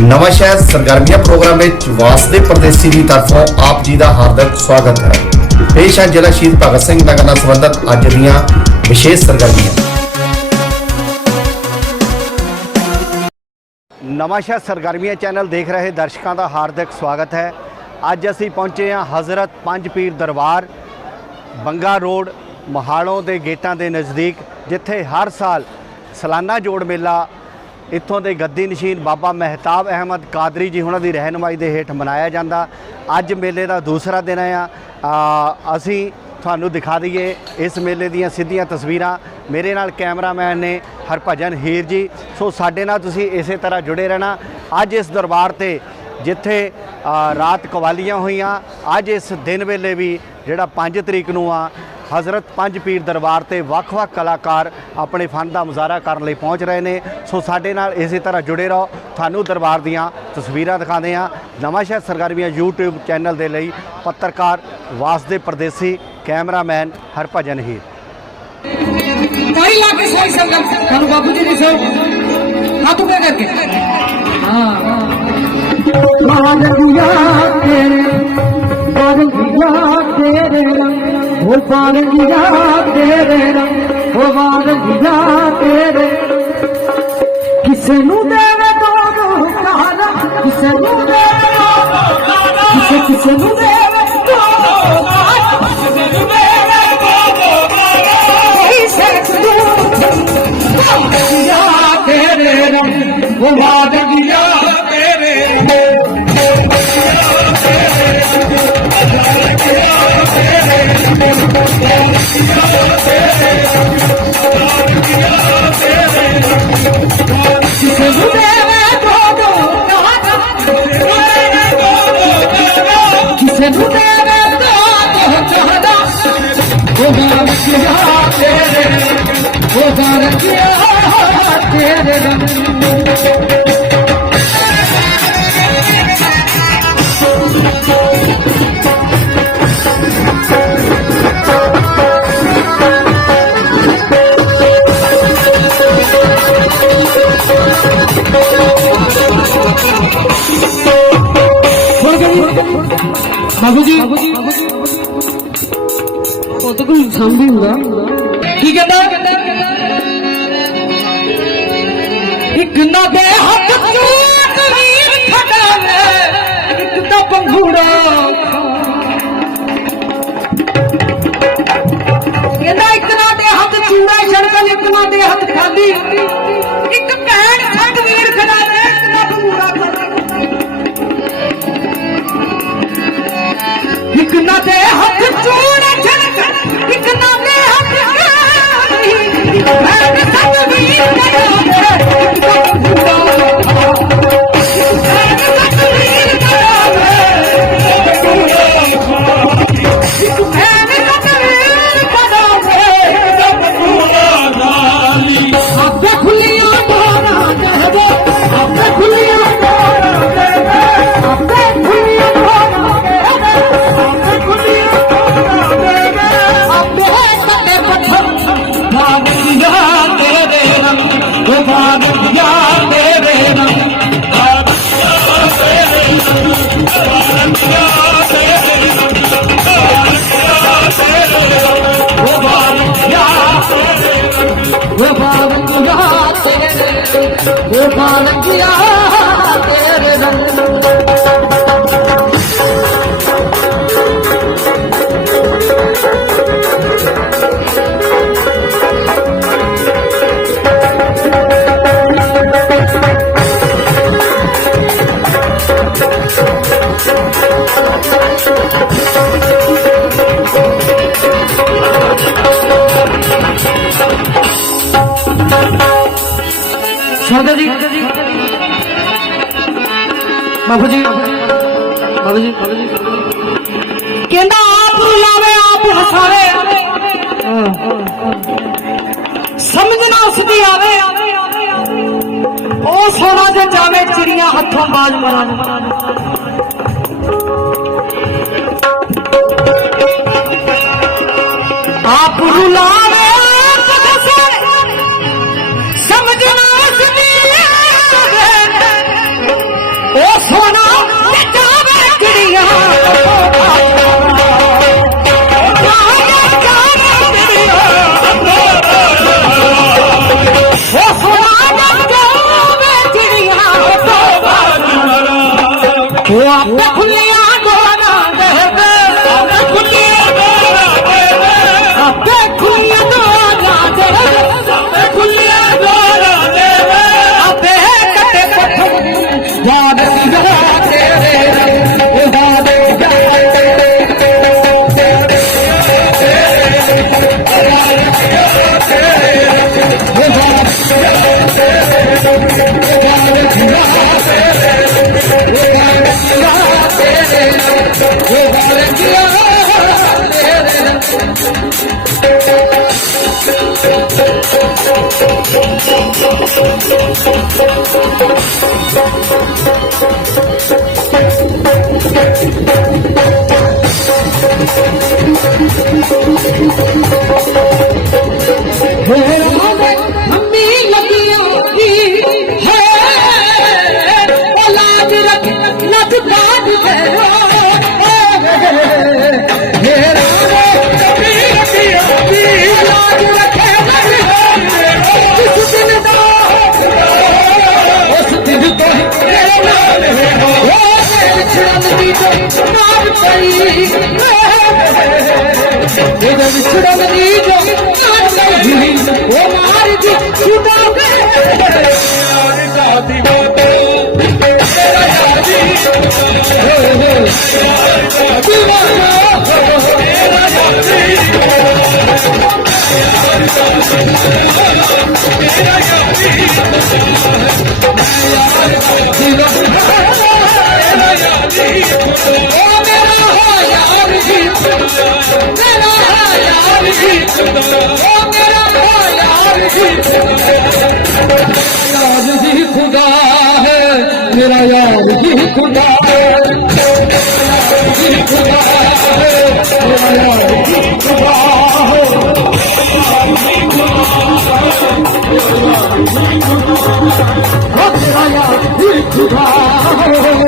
ਨਵਾਂ ਸ਼ਹਿਰ ਸਰਗਰਮੀਆਂ ਪ੍ਰੋਗਰਾਮ ਵਿੱਚ ਵਾਸਦੇ ਪਰਦੇਸੀ ਦੀ ਤਰਫੋਂ ਆਪ ਜੀ ਦਾ ਹਾਰਦਿਕ ਸਵਾਗਤ ਹੈ। ਪੇਸ਼ ਹੈ ਜ਼ਿਲ੍ਹਾ ਸ਼ਹੀਦ ਭਗਤ ਸਿੰਘ ਨਗਰ ਨਾਲ ਸੰਬੰਧਿਤ ਅੱਜ ਦੀਆਂ ਵਿਸ਼ੇਸ਼ ਸਰਗਰਮੀਆਂ। ਨਵਾਂ ਸ਼ਹਿਰ ਸਰਗਰਮੀਆਂ ਚੈਨਲ ਦੇਖ ਰਹੇ ਦਰਸ਼ਕਾਂ ਦਾ ਹਾਰਦਿਕ ਸਵਾਗਤ ਹੈ। ਅੱਜ ਅਸੀਂ ਪਹੁੰਚੇ ਹਾਂ ਹਜ਼ਰਤ ਪੰਜ ਪੀਰ ਦਰਬਾਰ, ਬੰਗਾ ਰੋਡ, ਮਹਾਲੋਂ ਦੇ ਗੇਟਾਂ ਦੇ ਨਜ਼ਦੀਕ, ਜਿੱਥੇ ਹਰ ਸਾਲ ਸਾਲਾਨਾ ਜੋੜ ਮੇਲਾ ਇੱਥੋਂ ਦੇ ਗੱਦੀ ਨਸ਼ੀਨ ਬਾਬਾ ਮਹਿਤਾਬ ਅਹਿਮਦ ਕਾਦਰੀ ਜੀ ਉਹਨਾਂ ਦੀ ਰਹਿਨਮਾਈ ਦੇ ਹੇਠ ਮਨਾਇਆ ਜਾਂਦਾ। ਅੱਜ ਮੇਲੇ ਦਾ ਦੂਸਰਾ ਦਿਨ ਆ, ਅਸੀਂ ਤੁਹਾਨੂੰ ਦਿਖਾ ਦਈਏ ਇਸ ਮੇਲੇ ਦੀਆਂ ਸਿੱਧੀਆਂ ਤਸਵੀਰਾਂ। ਮੇਰੇ ਨਾਲ ਕੈਮਰਾਮੈਨ ਨੇ ਹਰਭਜਨ ਹੀਰ ਜੀ। ਸੋ ਸਾਡੇ ਨਾਲ ਤੁਸੀਂ ਇਸੇ ਤਰ੍ਹਾਂ ਜੁੜੇ ਰਹਿਣਾ। ਅੱਜ ਇਸ ਦਰਬਾਰ ਤੇ ਜਿੱਥੇ ਰਾਤ ਕਵਾਲੀਆਂ ਹੋਈਆਂ, ਅੱਜ ਇਸ ਦਿਨ ਵੇਲੇ ਵੀ ਜਿਹੜਾ 5 ਤਰੀਕ ਨੂੰ ਆ ਹਜ਼ਰਤ ਪੰਜ ਪੀਰ ਦਰਬਾਰ ਤੇ ਵੱਖ-ਵੱਖ ਕਲਾਕਾਰ ਆਪਣੇ ਫਨ ਦਾ ਮੁਜ਼ਾਹਰਾ ਕਰਨ ਲਈ ਪਹੁੰਚ ਰਹੇ ਨੇ। ਸੋ ਸਾਡੇ ਨਾਲ ਇਸੇ ਤਰ੍ਹਾਂ ਜੁੜੇ ਰਹੋ। ਤੁਹਾਨੂੰ ਦਰਬਾਰ ਦੀਆਂ ਤਸਵੀਰਾਂ ਦਿਖਾਉਂਦੇ ਆ ਨਵਾਂਸ਼ਹਿਰ ਸਰਗਰਮੀਆਂ YouTube ਚੈਨਲ ਦੇ ਲਈ ਪੱਤਰਕਾਰ ਵਾਸਦੇ ਪਰਦੇਸੀ ਕੈਮਰਾਮੈਨ ਹਰਭਜਨ ਹੀਰ। ਪਹਿਲਾ ਕਿਸ ਹੋਈ ਸੰਗਮ ਤੁਹਾਨੂੰ ਬਾਬੂ ਜੀ ਦੀ ਸੋ ਹਾਥੂ ਕਾ ਕਰਕੇ। ਹਾਂ। ਮਹਾਜਗੁਆ ਤੇਰੇ ਬਾਰੰਗੀਆ ਤੇਰੇ ਰੰਗ। ਉਹ ਬਾਰੰਗੀਆ ਤੇਰੇ ਰੰਗ ਉਹ ਬਾਰੰਗੀਆ ਤੇਰੇ ਕਿਸੇ ਨੂੰ ਦੇ ਪਾਲਗਿਆ ਤੇਰੇ ਉਹ ਪਾਲਗਿਆ ਤੇਰੇ ਰੰਗ ਬਾਬੂ ਬਹੁਤ ਕੁਝ ਸਾਂਭੀ ਹੁੰਦਾ। ਠੀਕ ਹੈ ਨਾ ਇੱਕ ਨਾ ਬੇਹੱਦ ਚੂਕ ਵੀਰ ਖੜਾ ਹੈ। ਇੱਕ ਤਾਂ ਪੰਘੂੜਾ ਕਹਿੰਦਾ ਇੱਕ ਨਾ ਦੇ ਹੱਥ ਚੂੜਾ ਛੜਕਲ ਇੱਕ ਨਾ ਦੇ ਹੱਥ ਖਾਦੀ ਇੱਕ ਭੈਣ ਖੰਡ ਵੀਰ ਖੜਾ ਤੇਰੇ ਕਹਿੰਦਾ, ਆਪ ਨੂੰ ਆਪ ਹਸਾਵੇ। ਸਮਝਣਾ ਉਹ ਸੋਨਾ ਜੇ ਜਾਵੇ ਚਿੜੀਆਂ ਹੱਥੋਂ ਬਾਜ ਆਪ ਨੂੰ ਇਹਦੇ ਵਿਛੜਨ ਦੀ ਜੋ ਨਾਮ ਨਹੀਂ ਉਹ ਮਾਰ ਦੀ ਛੁਡਾ ਗਏ ਉਹ ਮੇਰਾ ਹੋ ਯਾਰ ਜੀ ਮੇਰਾ ਹੋ ਯਾਰ ਜੀ ਉਹ ਮੇਰਾ ਹੋ ਯਾਰ ਜੀ ਯਾਰ ਜੀ ਖੁਦਾ ਹੈ ਮੇਰਾ ਯਾਰ ਜੀ ਖੁਦਾ ਹੈ ਯਾਰ ਜੀ ਖੁਦਾ ਹੈ ਮੇਰਾ ਯਾਰ ਜੀ ਖੁਦਾ ਹੈ ਮੇਰਾ ਯਾਰ ਜੀ ਖੁਦਾ ਹੈ ਮੇਰਾ ਯਾਰ ਜੀ ਖੁਦਾ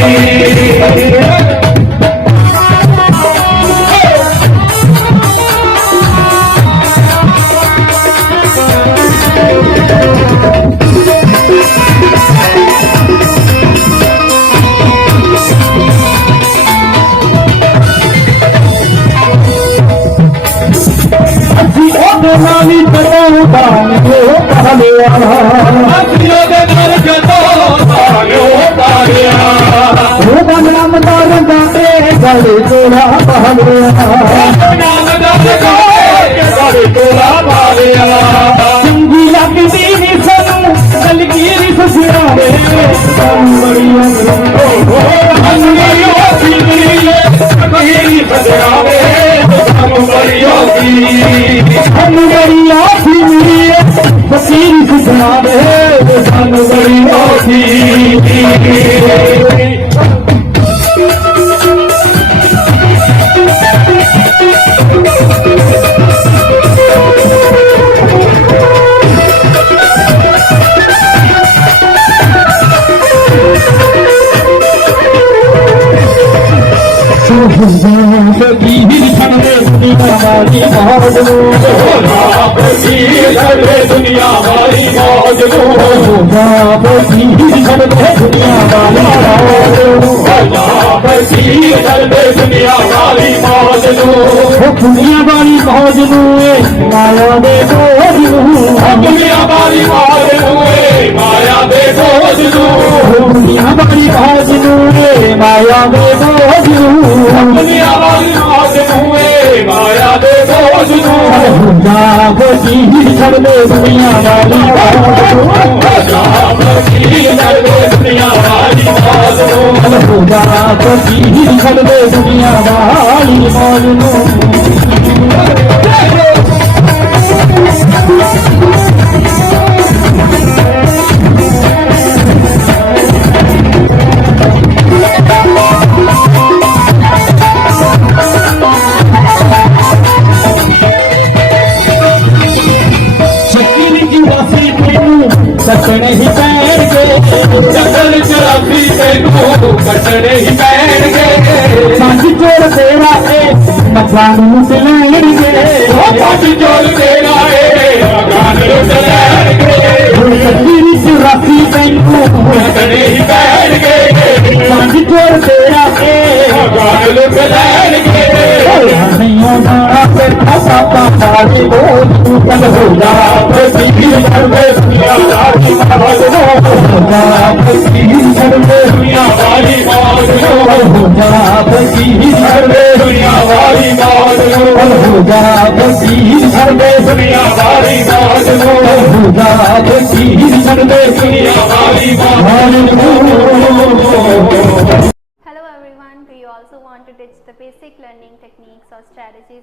ਕੀ ਉਹਦਾ ਨਾਮ ਦਾ ਰੰਗਾ ਤੇ ਗਲੇ ਕੋਲਾ ਪਾਲਿਆ। ਨਾਮ ਦਾ ਰੰਗਾ ਗਲੇ ਕੋਲਾ ਪਾਲਿਆ ਚੰਗੀ ਲੱਗਦੀ ਨੀ ਸਾਨੂੰ ਕਲਗੀਰ ਸਸਿਆਵੇ ਸਾਨੂੰ ਬੜੀ ਅੰਗਰੇਜ਼ੋ ਸਾਨੂੰ ਬੜੀ ਔਖੀ ਮਿਲੀ ਕਲਗੀਰ ਸਸਿਆਵੇ ਬੜੀ ਔਖੀ ਸਾਨੂੰ ਬੜੀ ਔਖੀ ਮਿਲੀ ਫਕੀਰ ਸਾਨੂੰ ਬੜੀ ਔਖੀ ਵਾਲੀ ਮੌਜ ਨੂੰ ਫਕੀਰ ਛੱਡਦੇ ਦੁਨੀਆ ਵਾਲੀ ਮੌਜ ਨੂੰ ਫਕੀਰ ਛੱਡਦੇ ਦੁਨੀਆ ਵਾਲੀ ਮੌਜ ਨੂੰ ਫਕੀਰ ਛੱਡਦੇ ਦੁਨੀਆ ਵਾਲੀ ਮੌਜ ਨੂੰ ਉਹ ਦੁਨੀਆ ਵਾਲੀ ਮੌਜ ਨੂੰ ਏ ਮਾਇਆ ਦੇ ਬੋਝ ਨੂੰ ਦੁਨੀਆ ਵਾਲੀ ਮੌਜ ਨੂੰ ਏ ਮਾਇਆ ਦੇ ਬੋਝ ਨੂੰ ਦੁਨੀਆ ਵਾਲੀ ਮੌਜ ਨੂੰ ਏ ਮਾਇਆ ਦੇ ਹੁੰਦਾ ਹੀ ਛੱਡਦੇ ਦੁਨੀਆ ਵਾਲੀ ਮੌਜ ਨੂੰ ਹੁੰਦਾ ਫਕੀਰ ਦੁਨੀਆ ਵਾਲੀ ਮੌਜ ਨੂੰ ਹੁੰਦਾ ਫਕੀਰ ਕੱਟਣੇ ਹੀ ਪੈਣਗੇ। ਜੰਗਲ ਜਰਾਬੀ ਤੈਨੂੰ ਕੱਟਣੇ ਹੀ ਪੈਣਗੇ। ਪੰਜ ਜੋੜ ਤੇਰਾ ਏ, ਮੱਥਾ ਨੂੰ ਲੈਣਗੇ। ਉਹ ਪੰਜ ਜੋੜ ਤੇਰਾ ਏ, ਮੱਥਾ ਨੂੰ ਲੈਣਗੇ। ਹੁਣ ਕੱਟੀ ਵਿੱਚ ਰਾਖੀ ਤੈਨੂੰ ਕੱਟਣੇ ਹੀ ਪੈਣਗੇ। ਪੰਜ ਜੋੜ ਤੇਰਾ ਏ ਅਗਾਨ ਲੁੱਟ ਲੈਣਗੇ ਨਹੀਂ ਆਉਣਾ ਤੇ ਪਾਪਾ ਪਾਪਾ ਬੋਲ ਤੂੰ ਹੋ ਜਾ ਪ੍ਰਤੀਕ ਕਰਦੇ ਦੁਨੀਆ ਵਾਲੀ ਮੌਜ ਨੂੰ ਜਾ ਪਤੀ ਛੜਦੇ ਦੁਨੀਆ ਵਾਲੀ ਮੌਜ ਨੂੰ ਹੋ ਜਾ ਪਤੀ ਕਰਦੇ ਦੁਨੀਆ ਵਾਲੀ ਮੌਜ ਹੋ ਜਾ ਪਤੀ ਛੜਦੇ ਦੁਨੀਆ ਵਾਲੀ ਮੌਜ ਨੂੰ ਹੋ ਜਾ ਪਤੀ ਛੜਦੇ ਦੁਨੀਆ ਵਾਲੀ ਮੌਜ Hello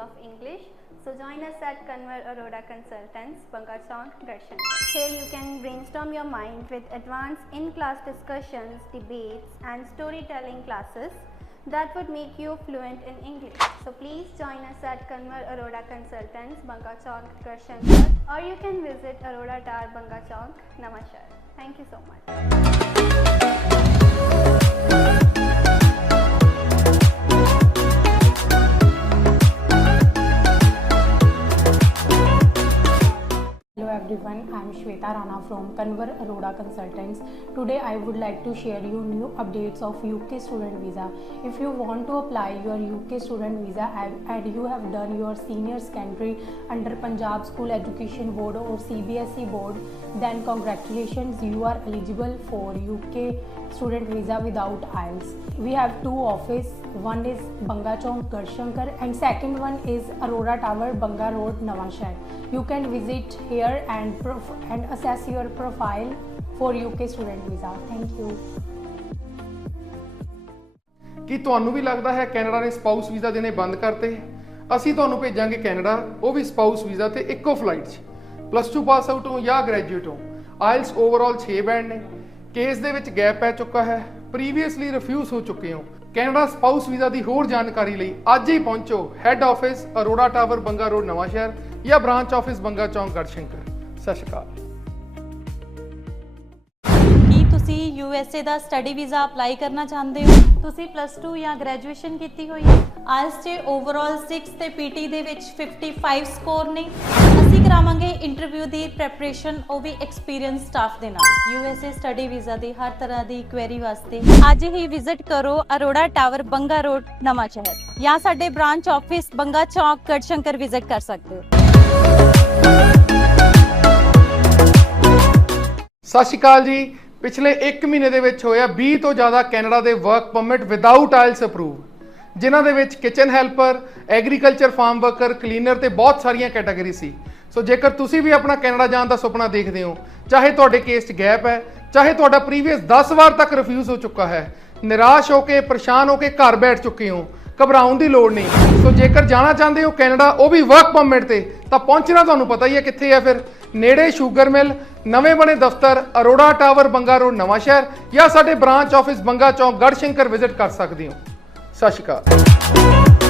of English? So join us at Kanwar Aurora Consultants, Bangachong, Darshan. Here you can brainstorm your mind with advanced in-class discussions, debates and storytelling classes that would make you fluent in English. So please join us at Kanwar Aurora Consultants, Bangachong, Darshan or you can visit Aurora Tower, Bangachong, Namashar. Thank you so much. Everyone, I am Shweta Rana from Kanwar Aurora Consultants. Today I would like to share you new updates of UK student visa. If you want to apply your UK student visa and you have done your senior secondary under Punjab School Education Board or CBSE board, then congratulations you are eligible for UK student visa without IELTS. We have two office, one is Banga Chowk Garshankar and second one is Aurora Tower Banga Road Nawashahar. You can visit here and prof- and assess your profile for UK student visa. Thank you. ਕੀ ਤੁਹਾਨੂੰ ਵੀ ਲੱਗਦਾ ਹੈ Canada ਨੇ spouse visa ਦੇਣੇ ਬੰਦ ਕਰਤੇ? ਅਸੀਂ ਤੁਹਾਨੂੰ ਭੇਜਾਂਗੇ ਕੈਨੇਡਾ, ਉਹ ਵੀ ਸਪਾਊਸ ਵੀਜ਼ਾ ਤੇ ਇੱਕੋ ਫਲਾਈਟ 'ਚ। ਪਲੱਸ 2 ਪਾਸ ਆਊਟ ਹੋ ਜਾਂ ਗ੍ਰੈਜੂਏਟ ਹੋ ਆਇਲਸ ਓਵਰਆਲ 6 ਬੈਂਡ ਨੇ। ਕੇਸ ਦੇ ਵਿੱਚ ਗੈਪ ਪੈ ਚੁੱਕਾ ਹੈ। ਪ੍ਰੀਵੀਅਸਲੀ ਰਿਫਿਊਜ਼ ਹੋ ਚੁੱਕੇ ਹੋ। ਕੈਨੇਡਾ ਸਪਾਊਸ ਵੀਜ਼ਾ ਦੀ ਹੋਰ ਜਾਣਕਾਰੀ ਲਈ ਅੱਜ ਹੀ ਪਹੁੰਚੋ। Head office Arora tower Banga road Nawan Shahr ਜਾਂ ਬ੍ਰਾਂਚ ਆਫਿਸ ਬੰਗਾ ਚੌਂਕ ਗੜਸ਼ੰਕਰ ਸਤਿ ਸ਼੍ਰੀ ਅਕਾਲ। ਕੀ ਤੁਸੀਂ ਯੂ ਦਾ ਸਟੱਡੀ ਵੀਜ਼ਾ ਅਪਲਾਈ ਕਰਨਾ ਚਾਹੁੰਦੇ ਹੋ? ਤੁਸੀਂ ਪਲੱਸ 2 ਜਾਂ ਗ੍ਰੈਜੂਏਸ਼ਨ ਕੀਤੀ ਹੋਈ ਹੈ? ਆਇਲਸ 'ਚ ਓਵਰਆਲ 6 ਤੇ ਪੀਟੀ ਦੇ ਵਿੱਚ 55 ਸਕੋਰ ਨੇ। ਅਸੀਂ ਕਰਾਵਾਂਗੇ ਇੰਟਰਵਿਊ ਦੀ ਪ੍ਰੈਪਰੇਸ਼ਨ ਉਹ ਵੀ ਐਕਸਪੀਰੀਅੰਸ ਸਟਾਫ ਦੇ ਨਾਲ। ਯੂ ਸਟੱਡੀ ਵੀਜ਼ਾ ਦੀ ਹਰ ਤਰ੍ਹਾਂ ਦੀ ਕੁਐਰੀ ਵਾਸਤੇ। ਅੱਜ ਹੀ ਵਿਜ਼ਿਟ ਕਰੋ ਅਰੋੜਾ ਟਾਵਰ ਬੰਗਾ ਰੋਡ, ਨਵਾਂ ਸ਼ਹਿਰ। ਜਾਂ ਸਾਡੇ branch office Banga chowk, Garhshankar visit ਕਰ ਸਕਦੇ ਹੋ। ਸਤਿ ਸ਼੍ਰੀ ਅਕਾਲ ਜੀ। ਪਿਛਲੇ 1 ਮਹੀਨੇ ਦੇ ਵਿੱਚ ਹੋਇਆ 20 ਤੋਂ ਜ਼ਿਆਦਾ ਕੈਨੇਡਾ ਦੇ work permit without IELTS approve ਜਿਨ੍ਹਾਂ ਦੇ ਵਿੱਚ kitchen helper agriculture farm worker cleaner ਤੇ ਬਹੁਤ ਸਾਰੀਆਂ ਕੈਟਾਗਰੀ ਸੀ। ਸੋ ਜੇਕਰ ਤੁਸੀਂ ਵੀ ਆਪਣਾ ਕੈਨੇਡਾ ਜਾਣ ਦਾ ਸੁਪਨਾ ਦੇਖਦੇ ਹੋ, ਚਾਹੇ ਤੁਹਾਡੇ ਕੇਸ 'ਚ ਗੈਪ ਹੈ, ਚਾਹੇ ਤੁਹਾਡਾ ਪ੍ਰੀਵੀਅਸ 10 ਵਾਰ ਤੱਕ ਰਿਫਿਊਜ਼ ਹੋ ਚੁੱਕਾ ਹੈ, ਨਿਰਾਸ਼ ਹੋ ਕੇ, ਪਰੇਸ਼ਾਨ ਹੋ ਕੇ ਘਰ ਬੈਠ ਚੁੱਕੇ ਹੋ, ਘਬਰਾਉਣ ਦੀ ਲੋੜ ਨਹੀਂ। ਸੋ ਜੇਕਰ ਜਾਣਾ ਚਾਹੁੰਦੇ ਹੋ ਕੈਨੇਡਾ, ਉਹ ਵੀ ਵਰਕ ਪਰਮਿਟ ਤੇ, ਤਾਂ ਪਹੁੰਚਣਾ ਤੁਹਾਨੂੰ ਪਤਾ ਹੀ ਹੈ ਕਿੱਥੇ ਹੈ ਫਿਰ। ਨੇੜੇ ਸ਼ੂਗਰ ਮਿਲ, ਨਵੇਂ ਬਣੇ ਦਫ਼ਤਰ, ਅਰੋੜਾ ਟਾਵਰ ਬੰਗਾ ਰੋਡ ਨਵਾਂ ਸ਼ਹਿਰ ਜਾਂ ਸਾਡੇ ਬ੍ਰਾਂਚ ਆਫਿਸ ਬੰਗਾ ਚੌਂਕ, ਗੜਸ਼ੰਕਰ ਵਿਜ਼ਿਟ ਕਰ ਸਕਦੇ ਹੋ। ਸਤਿ ਸ਼੍ਰੀ ਅਕਾਲ।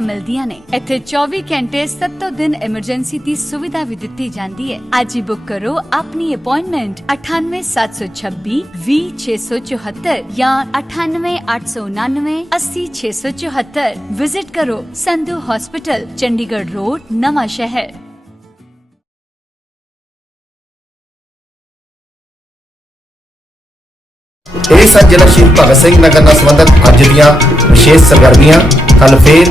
ਮਿਲਦੀਆਂ ਨੇ ਇੱਥੇ 24 ਘੰਟੇ 7 ਦਿਨ ਐਮਰਜੈਂਸੀ ਦੀ ਸੁਵਿਧਾ ਵੀ ਦਿੱਤੀ ਜਾਂਦੀ ਹੈ ਅੱਜ ਹੀ ਬੁੱਕ ਕਰੋ ਆਪਣੀ ਅਪਾਇੰਟਮੈਂਟ 98726 20674 ਜਾਂ 98899 80674 ਵਿਜ਼ਿਟ ਕਰੋ ਸੰਧੂ ਹਸਪੀਟਲ ਚੰਡੀਗੜ੍ਹ ਰੋਡ ਨਵਾਂ ਸ਼ਹਿਰ ਇਹ ਸਨ ਜ਼ਿਲ੍ਹਾ ਸ਼ਹੀਦ ਭਗਤ ਸਿੰਘ ਨਗਰ ਨਾਲ ਸੰਬੰਧਿਤ ਅੱਜ ਦੀਆਂ ਵਿਸ਼ੇਸ਼ ਸਰਗਰਮੀਆਂ ਕੱਲ ਫੇਰ